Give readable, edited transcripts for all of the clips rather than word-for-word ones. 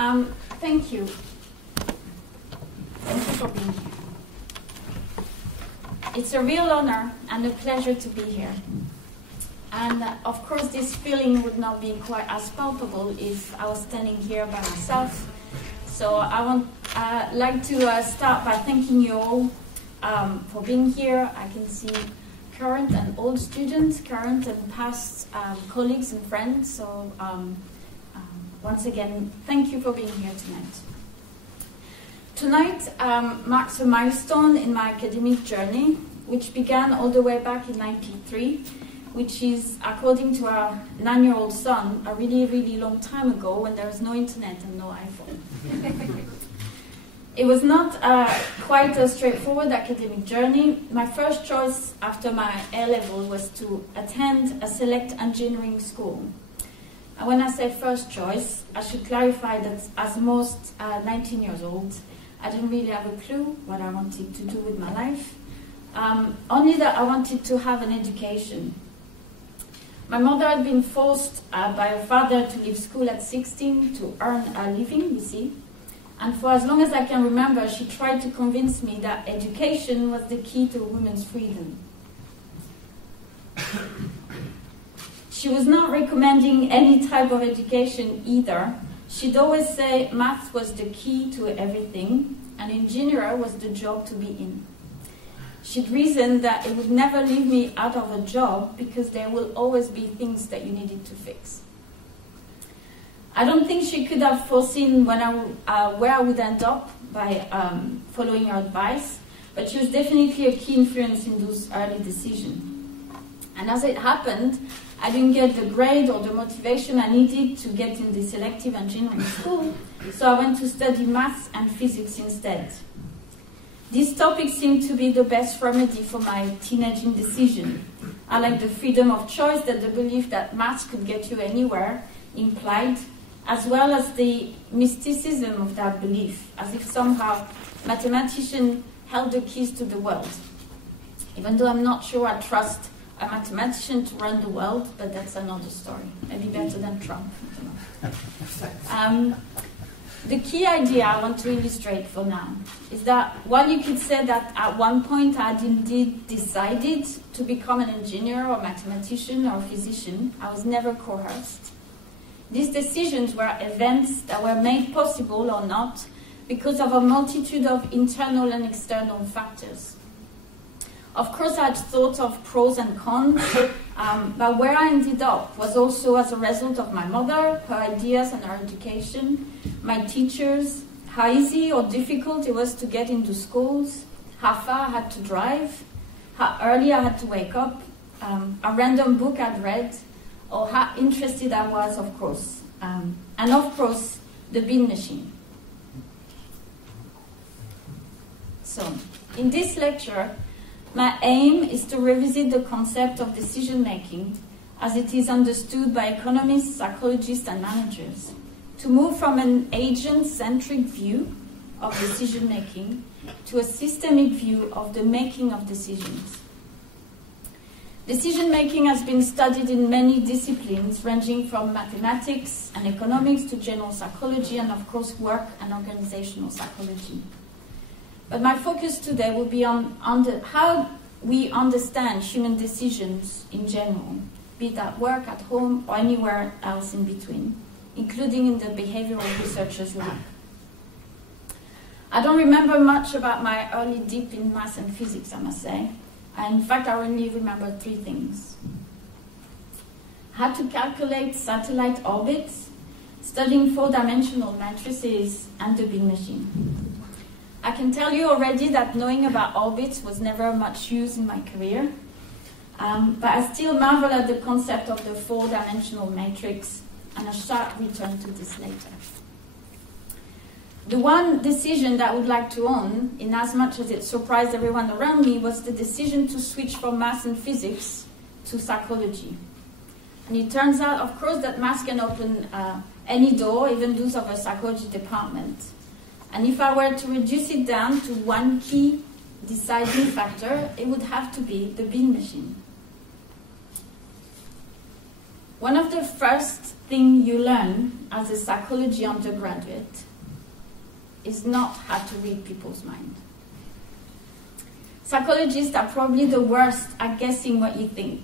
Thank you. Thank you for being here. It's a real honor and a pleasure to be here. And of course, this feeling would not be quite as palpable if I was standing here by myself. So I would like to start by thanking you all for being here. I can see current and old students, current and past colleagues and friends. So once again, thank you for being here tonight. Tonight marks a milestone in my academic journey, which began all the way back in '93, which is, according to our 9-year-old son, a really, really long time ago when there was no internet and no iPhone. It was not quite a straightforward academic journey. My first choice after my A-level was to attend a select engineering school. And when I say first choice, I should clarify that as most 19 years old, I didn't really have a clue what I wanted to do with my life. Only that I wanted to have an education. My mother had been forced by her father to leave school at 16 to earn a living, you see. And for as long as I can remember, she tried to convince me that education was the key to women's freedom. She was not recommending any type of education either. She'd always say math was the key to everything, and engineer was the job to be in. She'd reasoned that it would never leave me out of a job because there will always be things that you needed to fix. I don't think she could have foreseen where I would end up by following her advice, but she was definitely a key influence in those early decisions. And as it happened, I didn't get the grade or the motivation I needed to get in the selective engineering school, so I went to study maths and physics instead. These topics seemed to be the best remedy for my teenage indecision. I like the freedom of choice that the belief that maths could get you anywhere implied, as well as the mysticism of that belief, as if somehow mathematicians held the keys to the world. Even though I'm not sure I trust a mathematician to run the world, but that's another story. Maybe better than Trump. I don't know. The key idea I want to illustrate for now is that while you could say that at one point I had indeed decided to become an engineer or mathematician or physician, I was never coerced. These decisions were events that were made possible or not because of a multitude of internal and external factors. Of course, I had thought of pros and cons, but where I ended up was also as a result of my mother, her ideas and her education, my teachers, how easy or difficult it was to get into schools, how far I had to drive, how early I had to wake up, a random book I'd read, or how interested I was, of course, and of course, the bean machine. So, in this lecture, my aim is to revisit the concept of decision-making as it is understood by economists, psychologists, and managers, to move from an agent-centric view of decision-making to a systemic view of the making of decisions. Decision-making has been studied in many disciplines, ranging from mathematics and economics to general psychology and, of course, work and organizational psychology. But my focus today will be on how we understand human decisions in general, be it at work, at home, or anywhere else in between, including in the behavioral researcher's lab. I don't remember much about my early dip in math and physics, I must say. In fact, I only remember 3 things. How to calculate satellite orbits, studying 4-dimensional matrices, and the bean machine. I can tell you already that knowing about orbits was never much use in my career, but I still marvel at the concept of the 4-dimensional matrix, and I shall return to this later. The one decision that I would like to own, in as much as it surprised everyone around me, was the decision to switch from math and physics to psychology. And it turns out, of course, that math can open any door, even those of a psychology department. And if I were to reduce it down to one key deciding factor, it would have to be the bean machine. One of the first thing you learn as a psychology undergraduate is not how to read people's mind. Psychologists are probably the worst at guessing what you think.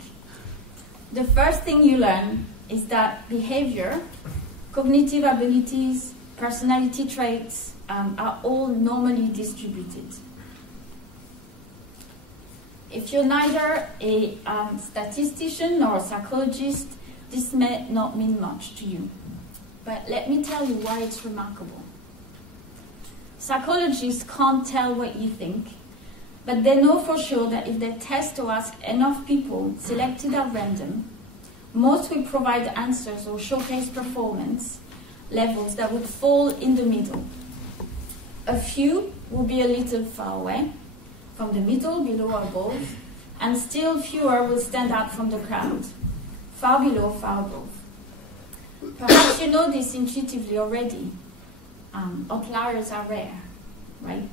The first thing you learn is that behavior, cognitive abilities, personality traits are all normally distributed. If you're neither a statistician nor a psychologist, this may not mean much to you. But let me tell you why it's remarkable. Psychologists can't tell what you think, but they know for sure that if they test or ask enough people selected at random, most will provide answers or showcase performance levels that would fall in the middle. A few will be a little far away from the middle, below or above, and still fewer will stand out from the crowd, far below, far above. Perhaps you know this intuitively already. Outliers are rare, right?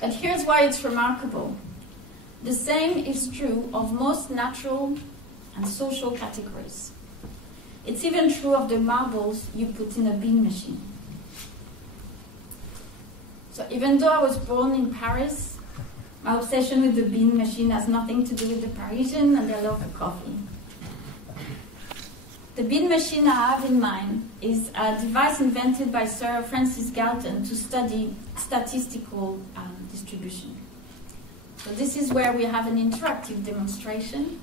But here's why it's remarkable. The same is true of most natural and social categories. It's even true of the marbles you put in a bean machine. So even though I was born in Paris, my obsession with the bean machine has nothing to do with the Parisian and their love of coffee. The bean machine I have in mind is a device invented by Sir Francis Galton to study statistical distribution. So this is where we have an interactive demonstration,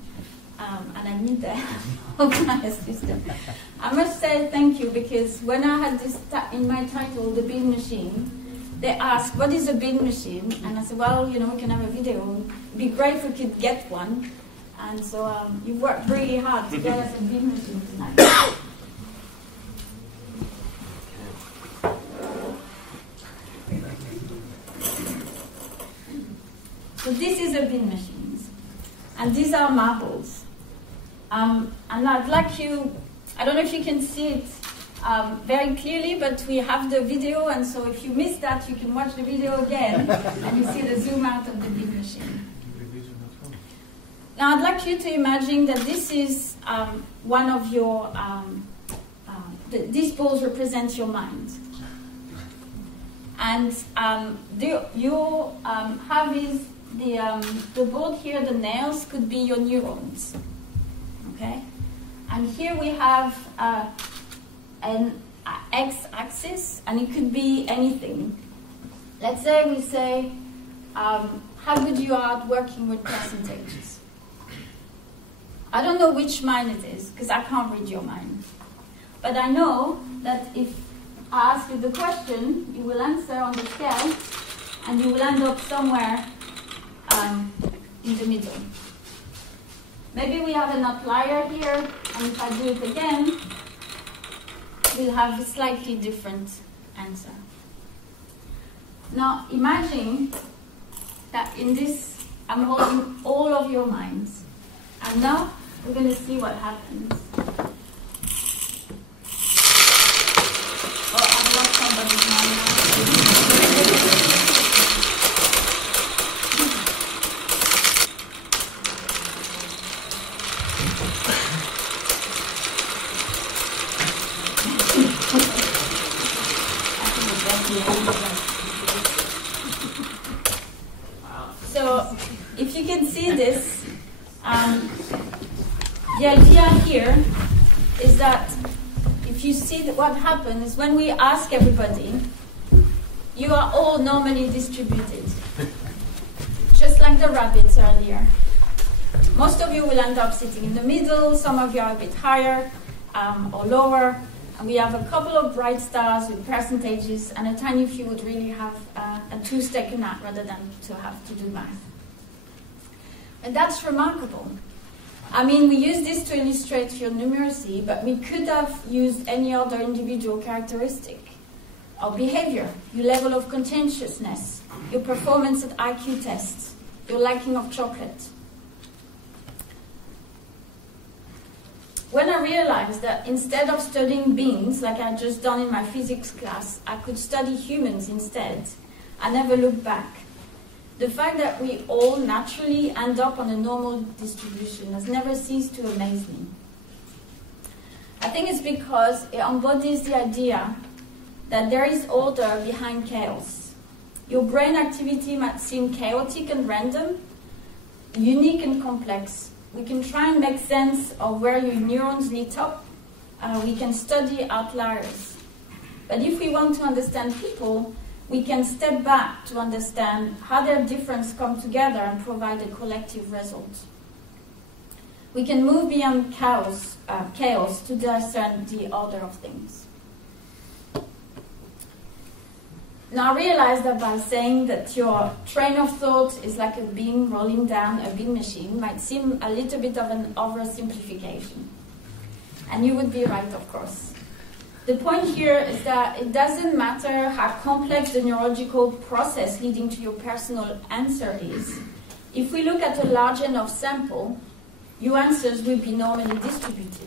and I need the help of my assistant. I must say thank you, because when I had this in my title, the bean machine, they asked, what is a bean machine? And I said, well, you know, we can have a video. It'd be great if we could get one. And so you've worked really hard to get us a bean machine tonight. So this is a bean machine, and these are marbles. And I'd like you, I don't know if you can see it very clearly, but we have the video, and so if you missed that, you can watch the video again, and you see the zoom out of the bean machine. Now I'd like you to imagine that this is one of your, these balls represent your mind. And you have is the board here, the nails, could be your neurons. Okay? And here we have an x-axis, and it could be anything. Let's say we say how good you are at working with percentages. I don't know which mind it is, because I can't read your mind. But I know that if I ask you the question, you will answer on the scale, and you will end up somewhere in the middle. Maybe we have an outlier here, and if I do it again, we'll have a slightly different answer. Now imagine that in this, I'm holding all of your minds. And now we're going to see what happens. Oh, I've lost somebody's mind now. So, if you can see this, the idea here is that if you see that what happens when we ask everybody, you are all normally distributed, just like the rabbits earlier. Most of you will end up sitting in the middle, some of you are a bit higher or lower, and we have a couple of bright stars with percentages, and a tiny few would really have a twos taken out rather than to have to do math. And that's remarkable. I mean, we use this to illustrate your numeracy, but we could have used any other individual characteristic or behavior, your level of conscientiousness, your performance at IQ tests, your liking of chocolate. When I realized that instead of studying beans, like I had just done in my physics class, I could study humans instead, I never looked back. The fact that we all naturally end up on a normal distribution has never ceased to amaze me. I think it's because it embodies the idea that there is order behind chaos. Your brain activity might seem chaotic and random, unique and complex. We can try and make sense of where your neurons lit up. We can study outliers. But if we want to understand people, we can step back to understand how their differences come together and provide a collective result. We can move beyond chaos to discern the order of things. Now I realize that by saying that your train of thought is like a beam rolling down a big machine might seem a little bit of an oversimplification. And you would be right, of course. The point here is that it doesn't matter how complex the neurological process leading to your personal answer is. If we look at a large enough sample, your answers will be normally distributed.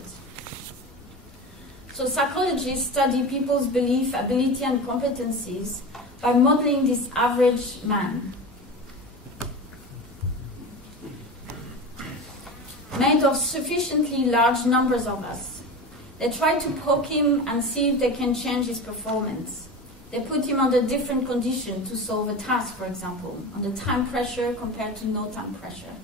So psychologists study people's belief, ability, and competencies by modeling this average man, made of sufficiently large numbers of us. They try to poke him and see if they can change his performance. They put him under different conditions to solve a task, for example, under time pressure compared to no time pressure.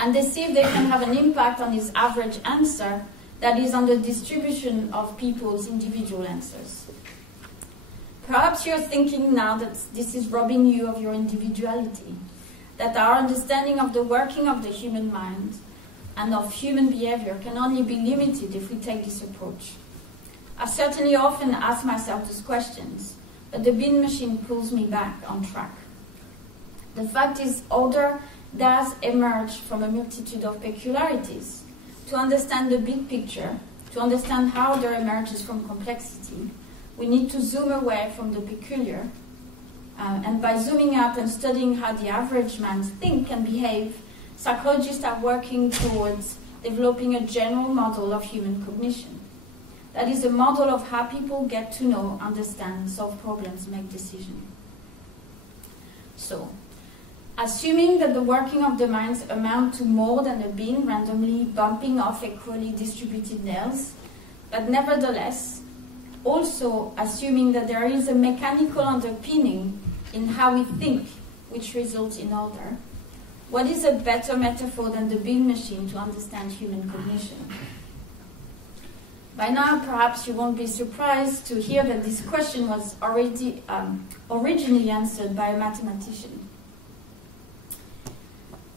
And they see if they can have an impact on his average answer, that is on the distribution of people's individual answers. Perhaps you're thinking now that this is robbing you of your individuality, that our understanding of the working of the human mind and of human behavior can only be limited if we take this approach. I certainly often ask myself these questions, but the bin machine pulls me back on track. The fact is, order does emerge from a multitude of peculiarities. To understand the big picture, to understand how order emerges from complexity, we need to zoom away from the peculiar. And by zooming out and studying how the average man thinks and behave, psychologists are working towards developing a general model of human cognition. That is a model of how people get to know, understand, solve problems, make decisions. So, assuming that the working of the minds amount to more than a being randomly bumping off equally distributed nails, but nevertheless, also assuming that there is a mechanical underpinning in how we think, which results in order, what is a better metaphor than the big machine to understand human cognition? By now, perhaps you won't be surprised to hear that this question was already originally answered by a mathematician.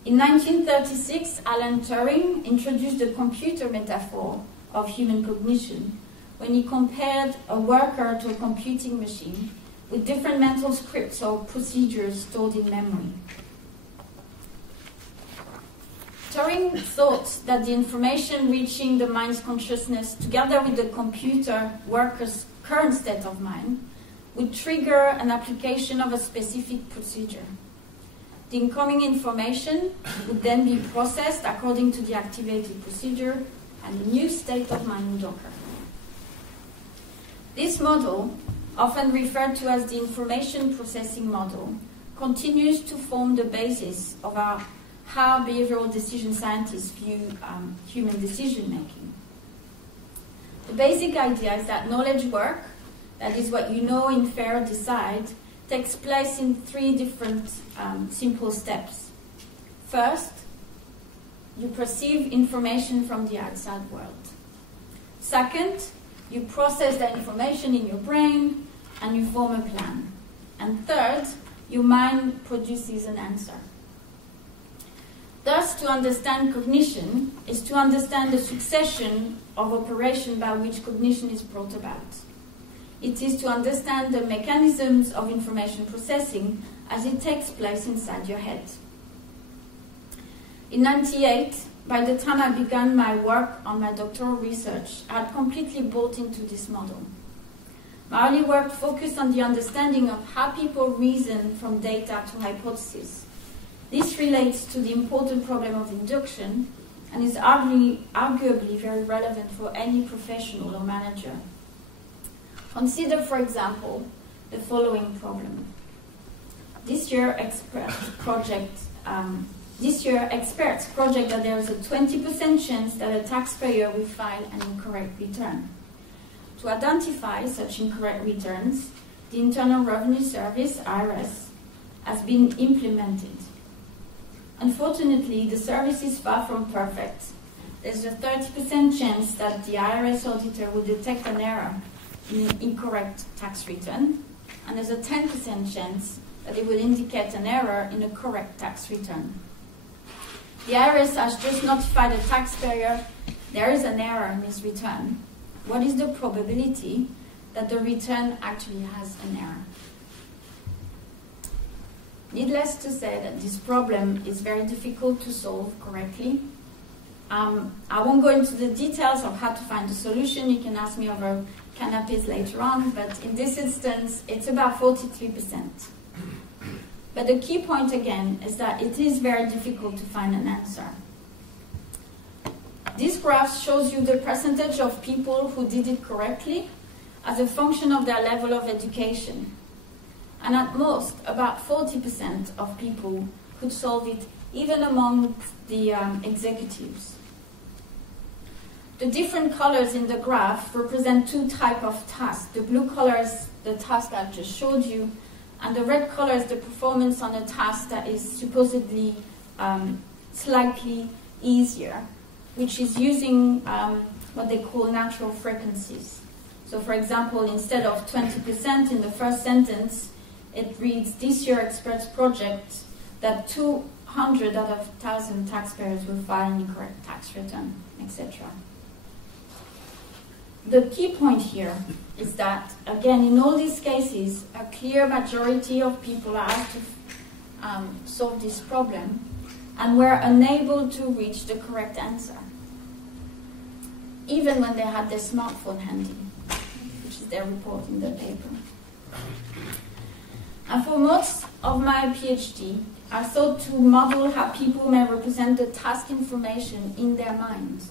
In 1936, Alan Turing introduced the computer metaphor of human cognition when he compared a worker to a computing machine with different mental scripts or procedures stored in memory. Turing thought that the information reaching the mind's consciousness, together with the computer worker's current state of mind, would trigger an application of a specific procedure. The incoming information would then be processed according to the activated procedure, and a new state of mind would occur. This model, often referred to as the information processing model, continues to form the basis of how behavioral decision scientists view human decision-making. The basic idea is that knowledge work, that is what you know, infer, decide, takes place in three different simple steps. First, you perceive information from the outside world. Second, you process that information in your brain and you form a plan. And third, your mind produces an answer. Thus, to understand cognition is to understand the succession of operation by which cognition is brought about. It is to understand the mechanisms of information processing as it takes place inside your head. In 1998, by the time I began my work on my doctoral research, I had completely bought into this model. My early work focused on the understanding of how people reason from data to hypotheses. This relates to the important problem of induction and is arguably very relevant for any professional or manager. Consider, for example, the following problem. This year, expert project This year, experts project that there is a 20% chance that a taxpayer will file an incorrect return. To identify such incorrect returns, the Internal Revenue Service, IRS, has been implemented. Unfortunately, the service is far from perfect. There's a 30% chance that the IRS auditor will detect an error in an incorrect tax return, and there's a 10% chance that it will indicate an error in a correct tax return. The IRS has just notified the taxpayer there is an error in his return. What is the probability that the return actually has an error? Needless to say that this problem is very difficult to solve correctly. I won't go into the details of how to find the solution. You can ask me over canapes later on, but in this instance, it's about 43%. But the key point again is that it is very difficult to find an answer. This graph shows you the percentage of people who did it correctly as a function of their level of education. And at most, about 40% of people could solve it, even among the executives. The different colors in the graph represent two types of tasks. The blue color is the task I just showed you, and the red color is the performance on a task that is supposedly slightly easier, which is using what they call natural frequencies. So for example, instead of 20% in the first sentence, it reads, this year experts project that 200 out of 1,000 taxpayers will file an incorrect tax return, etc. The key point here is that, again, in all these cases, a clear majority of people are asked to solve this problem and were unable to reach the correct answer, even when they had their smartphone handy, which is their report in the paper. And for most of my PhD, I thought to model how people may represent the task information in their minds,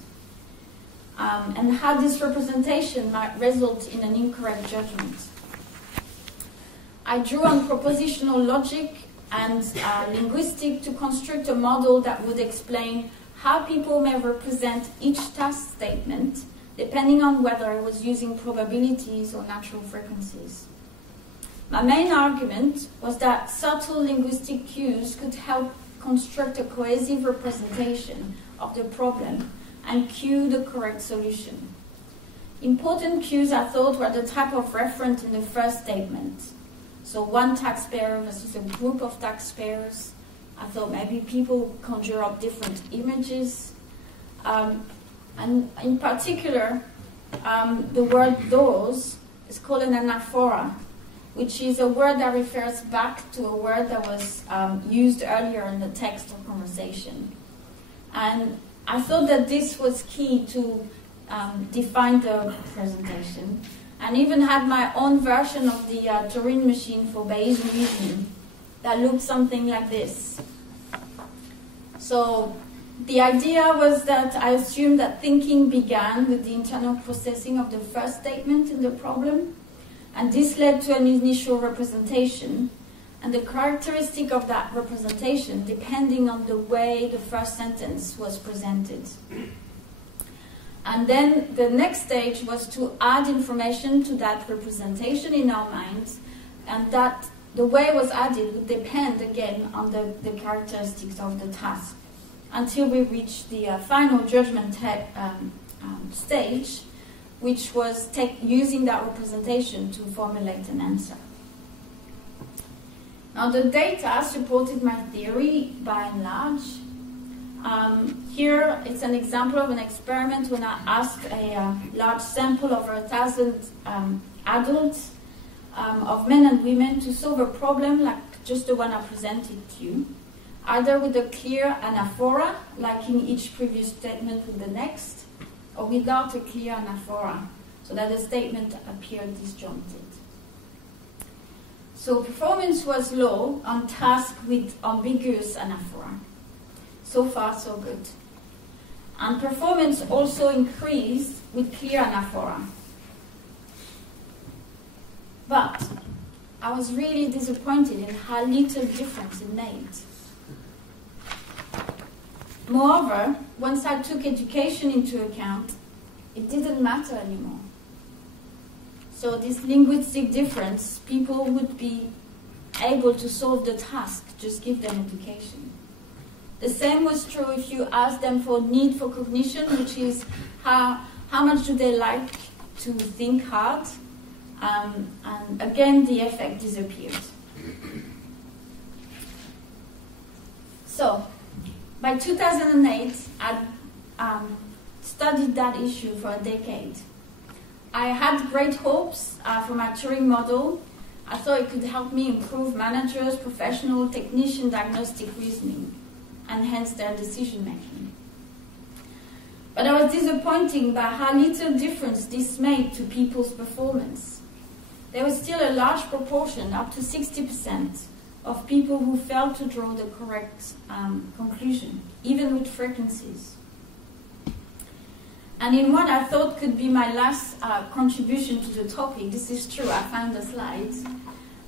and how this representation might result in an incorrect judgment. I drew on propositional logic and linguistic to construct a model that would explain how people may represent each task statement, depending on whether it was using probabilities or natural frequencies. My main argument was that subtle linguistic cues could help construct a cohesive representation of the problem and cue the correct solution. Important cues, I thought, were the type of reference in the first statement. So one taxpayer versus a group of taxpayers. I thought maybe people conjure up different images. And in particular, the word those is called an anaphora, which is a word that refers back to a word that was used earlier in the text or conversation. And I thought that this was key to define the presentation, and even had my own version of the Turing machine for Bayesian reasoning that looked something like this. So the idea was that I assumed that thinking began with the internal processing of the first statement in the problem, and this led to an initial representation, and the characteristic of that representation depending on the way the first sentence was presented. And then the next stage was to add information to that representation in our minds, and that the way it was added would depend again on the characteristics of the task, until we reached the final judgment stage, which was using that representation to formulate an answer. Now the data supported my theory by and large. Here it's an example of an experiment when I asked a large sample of 1,000 adults, of men and women, to solve a problem like just the one I presented to you, either with a clear anaphora, like in each previous statement with the next, or without a clear anaphora, so that the statement appeared disjointed. So performance was low on tasks with ambiguous anaphora. So far, so good. And performance also increased with clear anaphora. But I was really disappointed in how little difference it made. Moreover, once I took education into account, it didn't matter anymore. So this linguistic difference, people would be able to solve the task, just give them education. The same was true if you asked them for need for cognition, which is how much do they like to think hard, and again the effect disappeared. So, by 2008, I studied that issue for a decade. I had great hopes for my Turing model. I thought it could help me improve managers' professional technician diagnostic reasoning, and hence their decision making. But I was disappointed by how little difference this made to people's performance. There was still a large proportion, up to 60%, of people who failed to draw the correct conclusion, even with frequencies. And in what I thought could be my last contribution to the topic, this is true, I found the slides,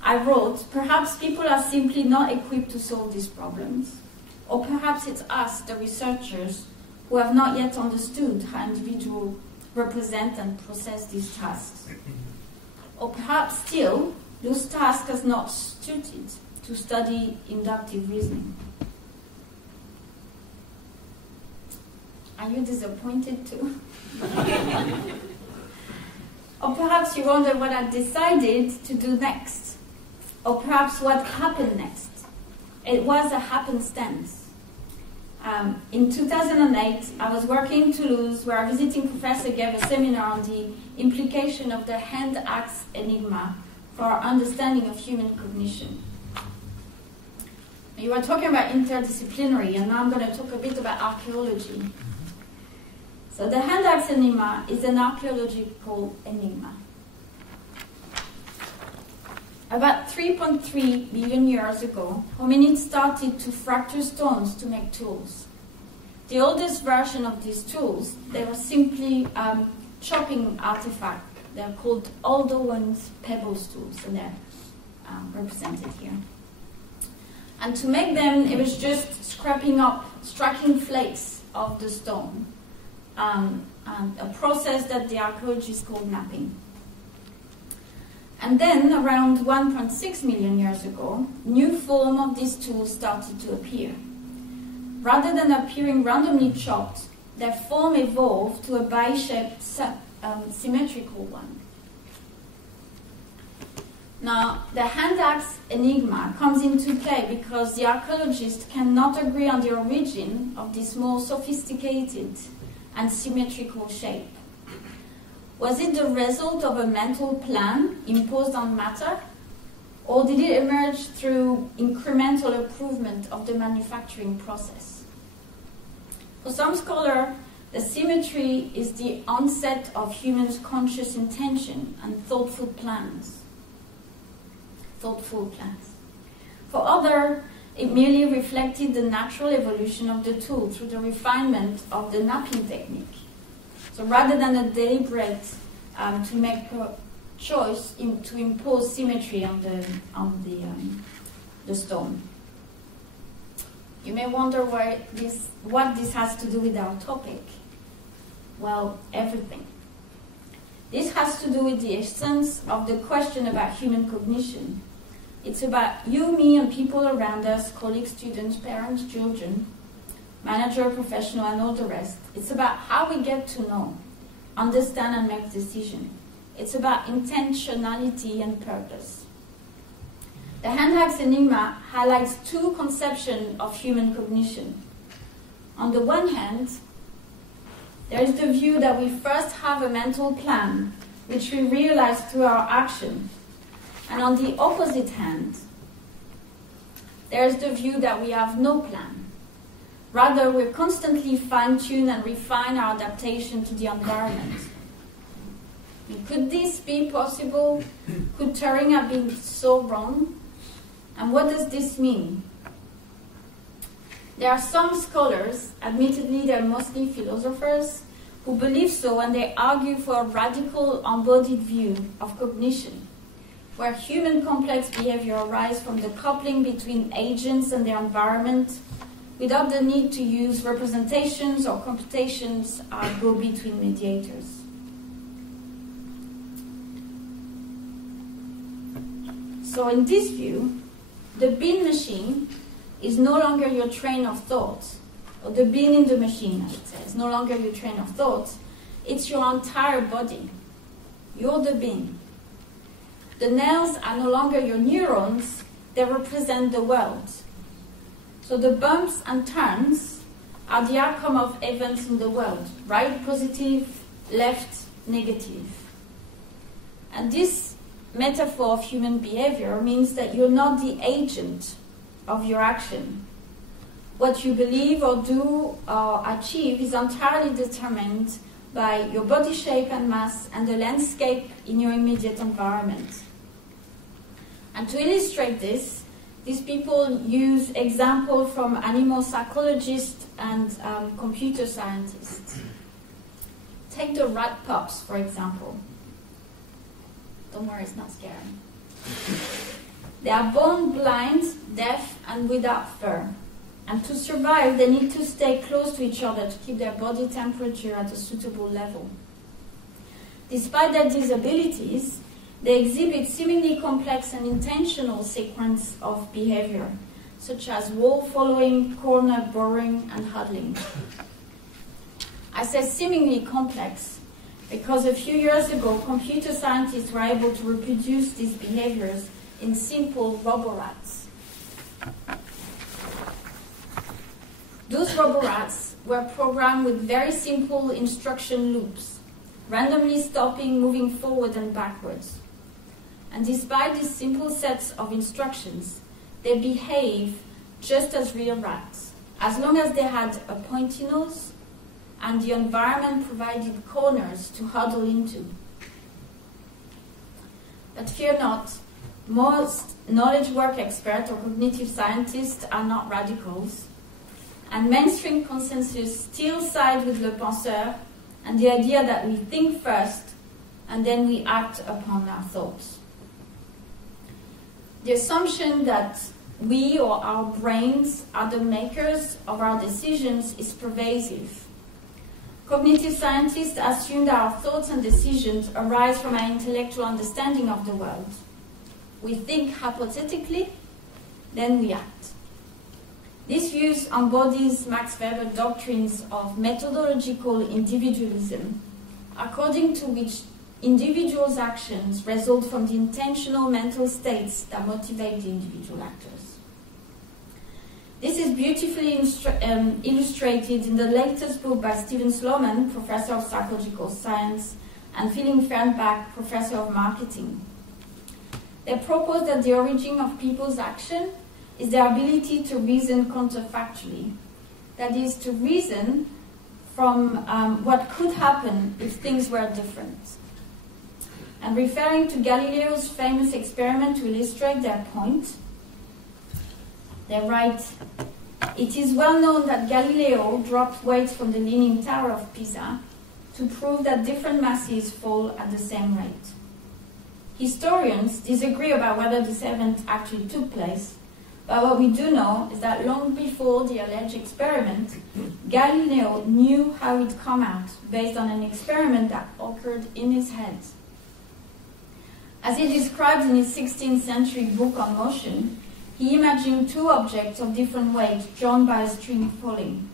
I wrote, perhaps people are simply not equipped to solve these problems, or perhaps it's us, the researchers, who have not yet understood how individuals represent and process these tasks. Or perhaps still, those tasks are not suited to study inductive reasoning. Are you disappointed too? Or perhaps you wonder what I decided to do next. Or perhaps what happened next. It was a happenstance. In 2008, I was working in Toulouse, where a visiting professor gave a seminar on the implication of the hand-axe enigma for our understanding of human cognition. You were talking about interdisciplinary, and now I'm going to talk a bit about archaeology. So the hand-axe enigma is an archaeological enigma. About 3.3 billion years ago, hominids started to fracture stones to make tools. The oldest version of these tools, they were simply chopping artifacts. They're called Aldo pebbles tools, and they're represented here. And to make them, it was just striking flakes of the stone, and a process that the archaeologists call knapping. And then, around 1.6 million years ago, new form of these tools started to appear. Rather than appearing randomly chopped, their form evolved to a bi-shaped, symmetrical one. Now, the hand-axe enigma comes into play because the archaeologists cannot agree on the origin of this more sophisticated and symmetrical shape. Was it the result of a mental plan imposed on matter, or did it emerge through incremental improvement of the manufacturing process? For some scholars, the symmetry is the onset of humans' conscious intention and thoughtful plans. For others, it merely reflected the natural evolution of the tool through the refinement of the knapping technique. So rather than a deliberate to make a choice to impose symmetry on the stone. You may wonder what this has to do with our topic. Well, everything. This has to do with the essence of the question about human cognition. It's about you, me, and people around us, colleagues, students, parents, children, manager, professional, and all the rest. It's about how we get to know, understand, and make decisions. It's about intentionality and purpose. The hand-axe enigma highlights two conceptions of human cognition. On the one hand, there is the view that we first have a mental plan, which we realize through our action. And on the opposite hand, there is the view that we have no plan. Rather, we constantly fine-tune and refine our adaptation to the environment. Could this be possible? Could Turing have been so wrong? And what does this mean? There are some scholars, admittedly they're mostly philosophers, who believe so, and they argue for a radical embodied view of cognition, where human complex behavior arises from the coupling between agents and their environment, without the need to use representations or computations go-between mediators. So in this view, the bin machine is no longer your train of thought, or the bin in the machine, I should say, is no longer your train of thought. It's your entire body. You're the bin. The nails are no longer your neurons, they represent the world. So the bumps and turns are the outcome of events in the world, right positive, left negative. And this metaphor of human behavior means that you're not the agent of your action. What you believe or do or achieve is entirely determined by your body shape and mass and the landscape in your immediate environment. And to illustrate this, these people use examples from animal psychologists and computer scientists. Take the rat pups, for example. Don't worry, it's not scary. They are born blind, deaf, and without fur. And to survive, they need to stay close to each other to keep their body temperature at a suitable level. Despite their disabilities, they exhibit seemingly complex and intentional sequence of behavior, such as wall following, corner burrowing, and huddling. I say seemingly complex because a few years ago, computer scientists were able to reproduce these behaviors in simple roborats. Those roborats were programmed with very simple instruction loops, randomly stopping, moving forward and backwards. And despite these simple sets of instructions, they behave just as real rats, as long as they had a pointy nose and the environment provided corners to huddle into. But fear not, most knowledge work experts or cognitive scientists are not radicals, and mainstream consensus still side with le penseur and the idea that we think first and then we act upon our thoughts. The assumption that we or our brains are the makers of our decisions is pervasive. Cognitive scientists assume that our thoughts and decisions arise from our intellectual understanding of the world. We think hypothetically, then we act. This view embodies Max Weber's doctrines of methodological individualism, according to which individuals' actions result from the intentional mental states that motivate the individual actors. This is beautifully illustrated in the latest book by Steven Sloman, professor of psychological science, and Philip Fernbach, professor of marketing. They propose that the origin of people's action is their ability to reason counterfactually. That is, to reason from what could happen if things were different. And referring to Galileo's famous experiment to illustrate their point, they write, "It is well known that Galileo dropped weights from the Leaning Tower of Pisa to prove that different masses fall at the same rate. Historians disagree about whether this event actually took place, but what we do know is that long before the alleged experiment, Galileo knew how it would come out based on an experiment that occurred in his head. As he described in his 16th century book on motion, he imagined two objects of different weight drawn by a string falling.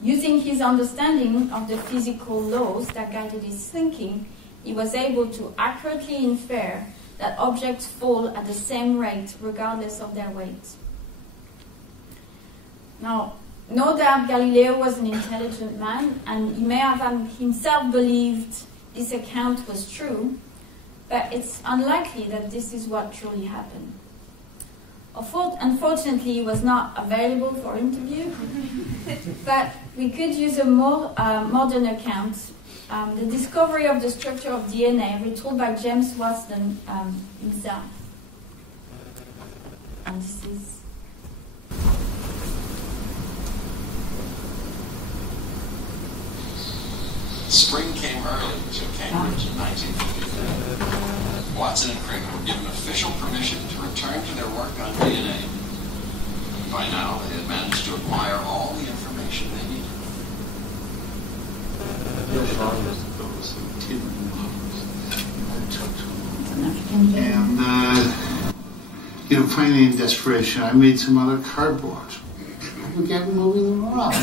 Using his understanding of the physical laws that guided his thinking, he was able to accurately infer that objects fall at the same rate regardless of their weight." Now, no doubt Galileo was an intelligent man, and he may have himself believed this account was true, but it's unlikely that this is what truly happened. Unfortunately, he was not available for interview, but we could use a more modern account, the discovery of the structure of DNA, retold by James Watson himself. And this is... Spring came early to Cambridge in 1953. Watson and Crick were given official permission to return to their work on DNA. by now they had managed to acquire all the information they needed. And, you know, finally in desperation, I made some other cardboard. I began moving them around.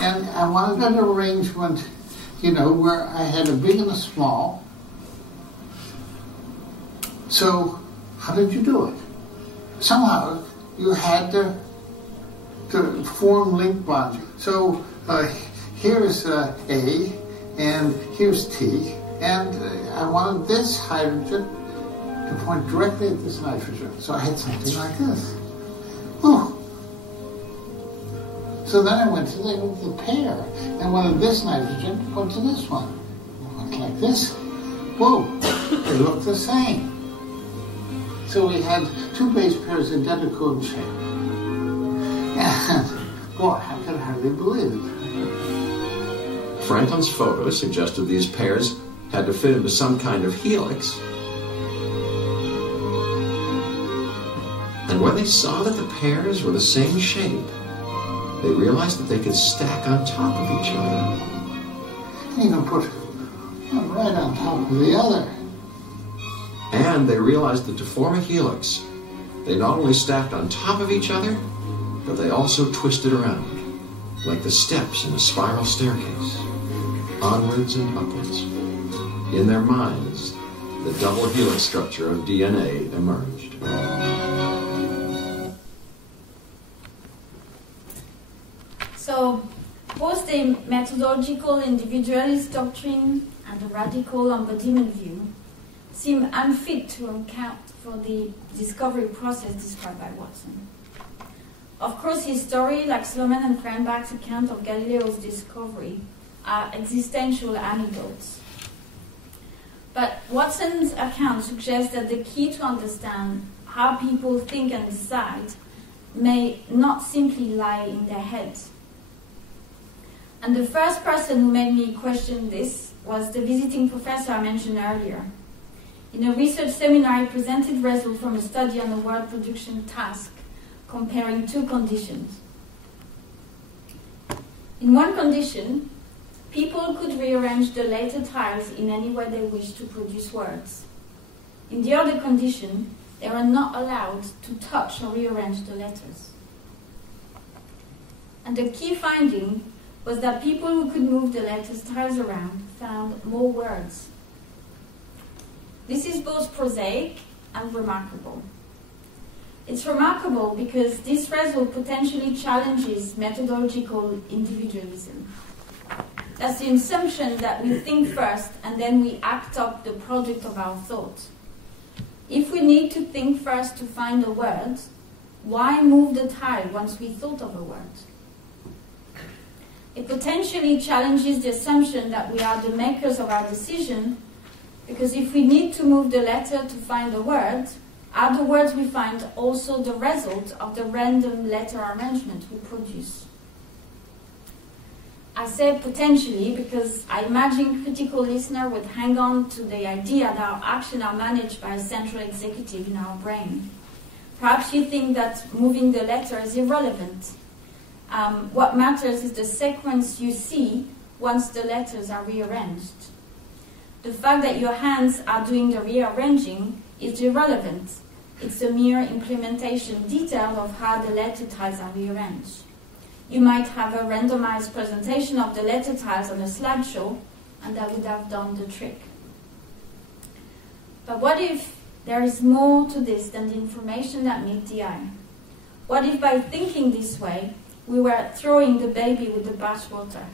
And I wanted an arrangement, you know, where I had a big and a small. So, how did you do it? Somehow, you had to form link bonds. So, here's A, and here's T, and I wanted this hydrogen to point directly at this nitrogen. So I had something like this. Oh. So then I went to the pair, and wanted this nitrogen to point to this one. I went like this. Whoa, they look the same. So we had two base pairs identical in shape. And, boy, I could hardly believe it. Franklin's photo suggested these pairs had to fit into some kind of helix. And when they saw that the pairs were the same shape, they realized that they could stack on top of each other. You can put one right on top of the other. And they realized that to form a helix, they not only stacked on top of each other, but they also twisted around, like the steps in a spiral staircase, onwards and upwards. In their minds, the double helix structure of DNA emerged. So, both the methodological individualist doctrine and the radical embodiment view seem unfit to account for the discovery process described by Watson. Of course, his story, like Sloman and Fernbach's account of Galileo's discovery, are existential anecdotes. But Watson's account suggests that the key to understand how people think and decide may not simply lie in their heads. And the first person who made me question this was the visiting professor I mentioned earlier. In a research seminar, he presented results from a study on the word production task, comparing two conditions. In one condition, people could rearrange the letter tiles in any way they wish to produce words. In the other condition, they are not allowed to touch or rearrange the letters. And the key finding was that people who could move the letters tiles around found more words. This is both prosaic and remarkable. It's remarkable because this result potentially challenges methodological individualism. That's the assumption that we think first and then we act up the product of our thought. If we need to think first to find a word, why move the tile once we thought of a word? It potentially challenges the assumption that we are the makers of our decision, because if we need to move the letter to find a word, are the words we find also the result of the random letter arrangement we produce? I say potentially because I imagine critical listener would hang on to the idea that our actions are managed by a central executive in our brain. Perhaps you think that moving the letter is irrelevant. What matters is the sequence you see once the letters are rearranged. The fact that your hands are doing the rearranging is irrelevant. It's a mere implementation detail of how the letter tiles are rearranged. You might have a randomized presentation of the letter tiles on a slideshow, and that would have done the trick. But what if there is more to this than the information that meets the eye? What if by thinking this way, we were throwing the baby with the bathwater?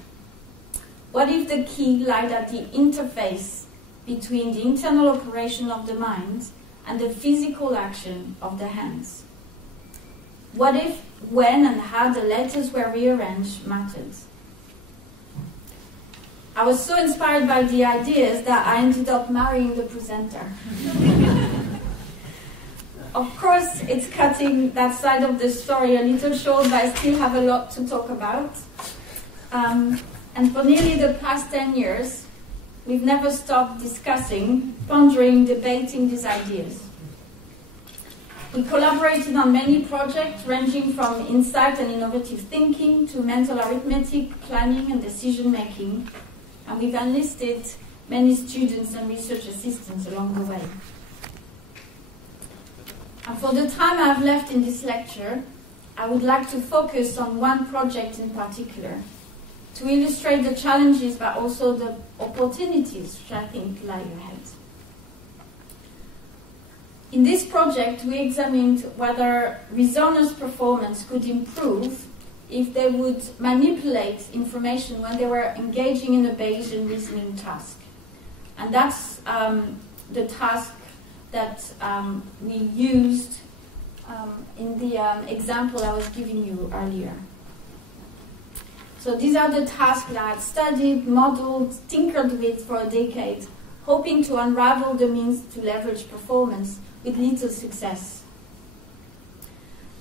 What if the key lied at the interface between the internal operation of the mind and the physical action of the hands? What if when and how the letters were rearranged mattered? I was so inspired by the ideas that I ended up marrying the presenter. Of course, it's cutting that side of the story a little short, but I still have a lot to talk about. And for nearly the past 10 years, we've never stopped discussing, pondering, debating these ideas. We collaborated on many projects ranging from insight and innovative thinking to mental arithmetic, planning and decision making. And we've enlisted many students and research assistants along the way. And for the time I have left in this lecture, I would like to focus on one project in particular to illustrate the challenges but also the opportunities which I think lie ahead. In this project, we examined whether reasoners' performance could improve if they would manipulate information when they were engaging in a Bayesian reasoning task. And that's the task that we used in the example I was giving you earlier. So these are the tasks that I had studied, modeled, tinkered with for a decade, hoping to unravel the means to leverage performance with little success.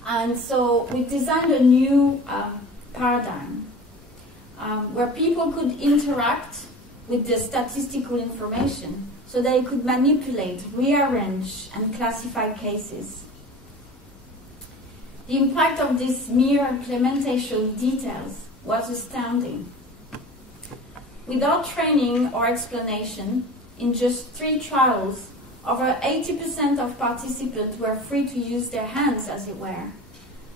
And so we designed a new paradigm where people could interact with the statistical information so they could manipulate, rearrange, and classify cases. The impact of this mere implementation details was astounding. Without training or explanation, in just 3 trials, over 80% of participants were free to use their hands, as it were.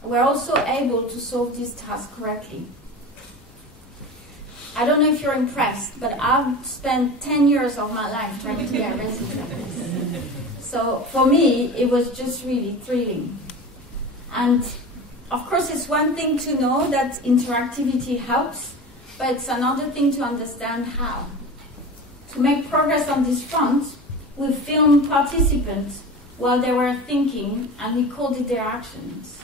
Were also able to solve this task correctly. I don't know if you're impressed, but I've spent 10 years of my life trying to get a recipe like this. So for me, it was just really thrilling. And of course, it's one thing to know that interactivity helps, but it's another thing to understand how. To make progress on this front, we filmed participants while they were thinking and recorded their actions.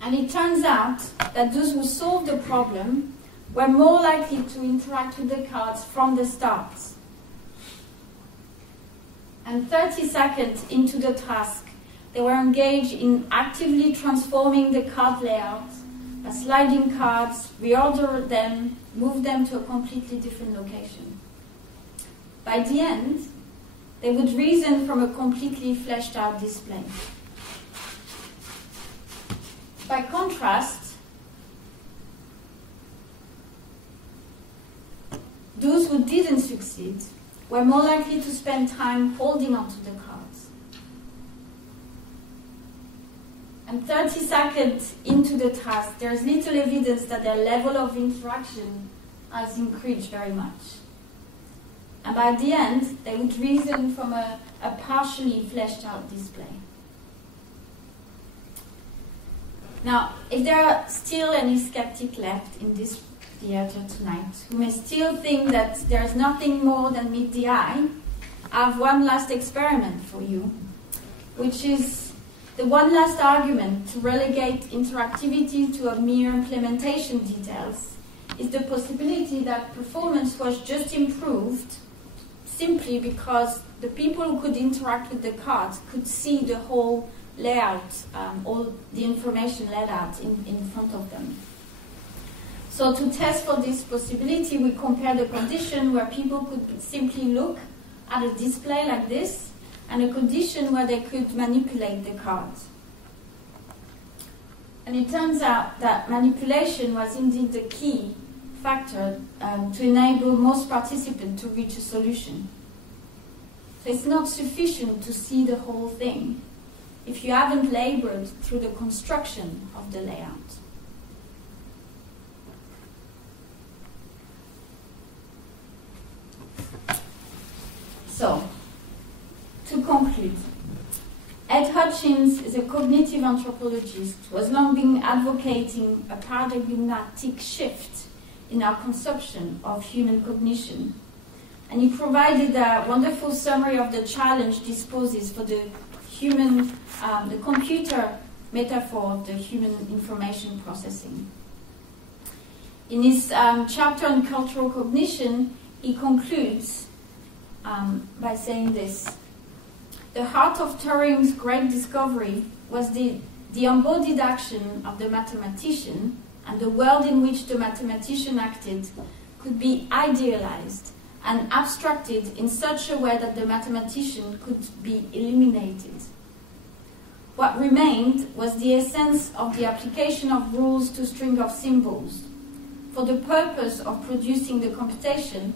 And it turns out that those who solved the problem were more likely to interact with the cards from the start. And 30 seconds into the task, they were engaged in actively transforming the card layout, sliding cards, reorder them, move them to a completely different location. By the end, they would reason from a completely fleshed out display. By contrast, those who didn't succeed were more likely to spend time holding onto the cards. And 30 seconds into the task, there is little evidence that their level of interaction has increased very much. And by the end, they would reason from a partially fleshed out display. Now, if there are still any skeptics left in this theater tonight who may still think that there's nothing more than meet the eye, I have one last experiment for you, which is the one last argument to relegate interactivity to a mere implementation details is the possibility that performance was just improved simply because the people who could interact with the cards could see the whole layout, all the information laid out in front of them. So to test for this possibility, we compared a condition where people could simply look at a display like this and a condition where they could manipulate the cards. And it turns out that manipulation was indeed the key factor to enable most participants to reach a solution. So it's not sufficient to see the whole thing if you haven't labored through the construction of the layout. So, to conclude, Ed Hutchins is a cognitive anthropologist who has long been advocating a paradigmatic shift in our conception of human cognition. And he provided a wonderful summary of the challenge this poses for the human, the computer metaphor of the human information processing. In his chapter on cultural cognition, he concludes by saying this: the heart of Turing's great discovery was the embodied action of the mathematician, and the world in which the mathematician acted could be idealized and abstracted in such a way that the mathematician could be eliminated. What remained was the essence of the application of rules to string of symbols. For the purpose of producing the computation,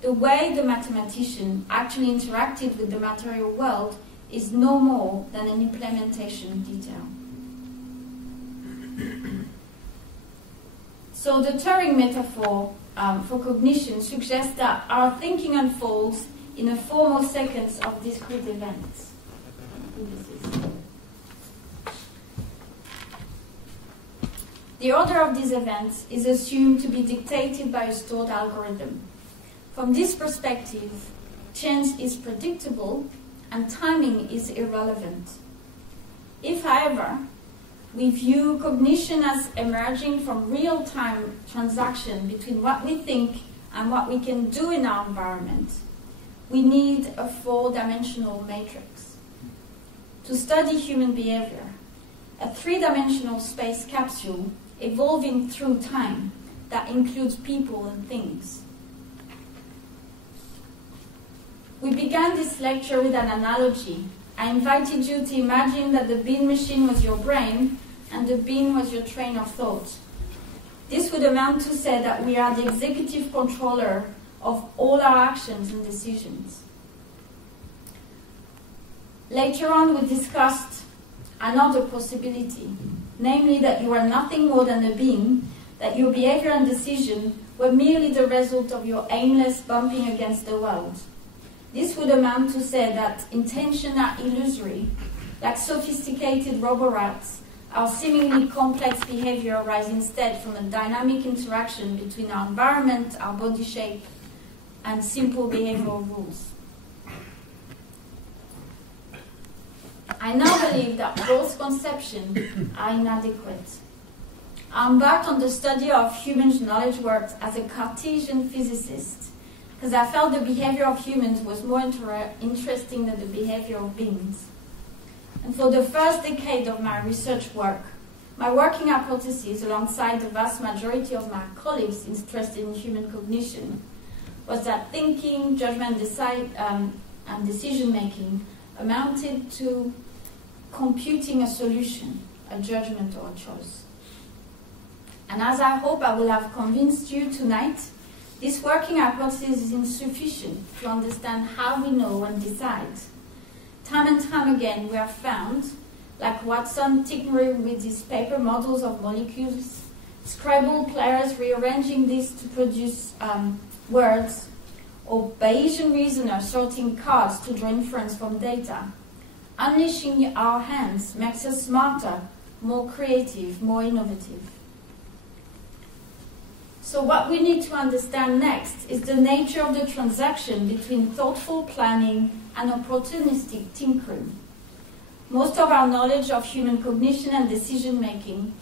the way the mathematician actually interacted with the material world is no more than an implementation detail. So the Turing metaphor for cognition suggests that our thinking unfolds in a formal sequence of discrete events. The order of these events is assumed to be dictated by a stored algorithm. From this perspective, change is predictable and timing is irrelevant. If, however, we view cognition as emerging from real-time transaction between what we think and what we can do in our environment, we need a four-dimensional matrix. To study human behavior, a three-dimensional space capsule evolving through time that includes people and things. We began this lecture with an analogy. I invited you to imagine that the bean machine was your brain and the bean was your train of thought. This would amount to say that we are the executive controller of all our actions and decisions. Later on, we discussed another possibility, namely that you are nothing more than a bean, that your behavior and decision were merely the result of your aimless bumping against the world. This would amount to say that intentions are illusory. Like sophisticated roborobots, our seemingly complex behavior arises instead from a dynamic interaction between our environment, our body shape, and simple behavioral rules. I now believe that both conceptions are inadequate. I embarked on the study of human knowledge work as a Cartesian physicist, because I felt the behavior of humans was more interesting than the behavior of beings. And for the first decade of my research work, my working hypothesis, alongside the vast majority of my colleagues interested in human cognition, was that thinking, judgment, and decision-making amounted to computing a solution, a judgment or a choice. And as I hope I will have convinced you tonight, this working hypothesis is insufficient to understand how we know and decide. Time and time again, we have found, like Watson tinkering with these paper models of molecules, Scrabble players rearranging these to produce words, or Bayesian reasoners sorting cards to draw inference from data. Unleashing our hands makes us smarter, more creative, more innovative. So what we need to understand next is the nature of the transaction between thoughtful planning and opportunistic tinkering. Most of our knowledge of human cognition and decision-making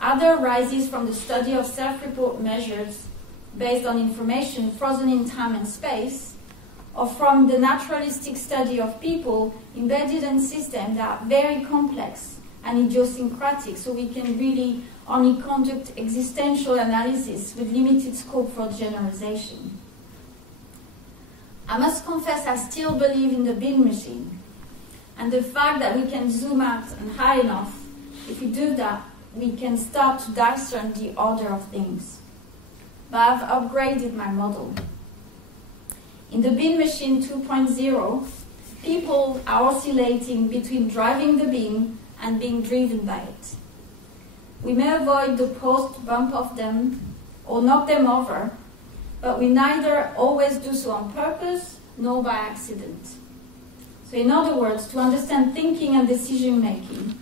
either arises from the study of self-report measures based on information frozen in time and space, or from the naturalistic study of people embedded in systems that are very complex and idiosyncratic, so we can really only conduct existential analysis with limited scope for generalization. I must confess I still believe in the bean machine, and the fact that we can zoom out and high enough, if we do that, we can start to discern the order of things. But I've upgraded my model. In the bean machine 2.0, people are oscillating between driving the bean and being driven by it. We may avoid the post, bump off them, or knock them over, but we neither always do so on purpose nor by accident. So in other words, to understand thinking and decision-making,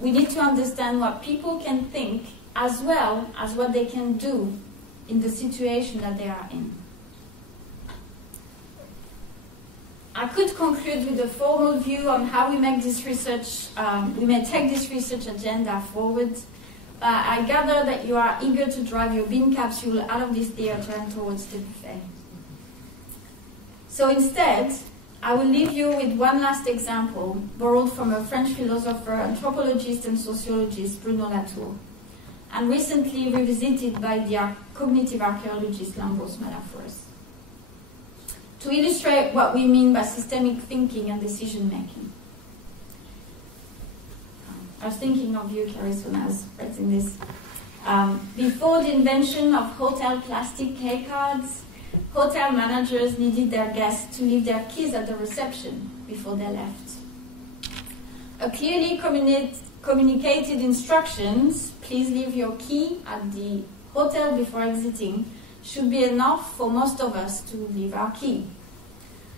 we need to understand what people can think as well as what they can do in the situation that they are in. I could conclude with a formal view on how we make this research, we may take this research agenda forward. I gather that you are eager to drive your bean capsule out of this theater and towards the buffet. So instead, I will leave you with one last example, borrowed from a French philosopher, anthropologist, and sociologist, Bruno Latour, and recently revisited by the cognitive archaeologist Lambros Malaforos. to illustrate what we mean by systemic thinking and decision making. I was thinking of you, Caris, when I was writing this. Before the invention of hotel plastic key cards, hotel managers needed their guests to leave their keys at the reception before they left. A clearly communicated instructions, please leave your key at the hotel before exiting, should be enough for most of us to leave our key.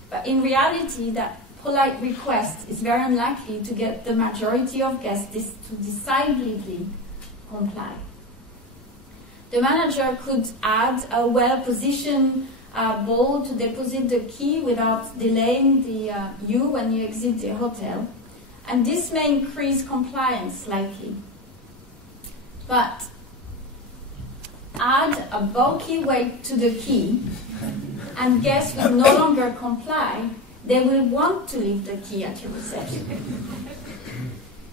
But in reality, that polite request is very unlikely to get the majority of guests to decidedly comply. The manager could add a well-positioned bowl to deposit the key without delaying you when you exit the hotel, and this may increase compliance slightly. But add a bulky weight to the key, and guests will no longer comply. They will want to leave the key at your reception.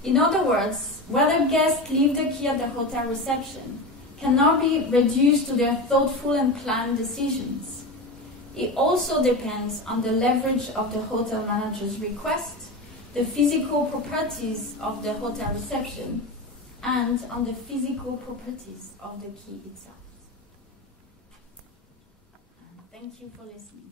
In other words, whether guests leave the key at the hotel reception cannot be reduced to their thoughtful and planned decisions. It also depends on the leverage of the hotel manager's request, the physical properties of the hotel reception, and on the physical properties of the key itself. Thank you for listening.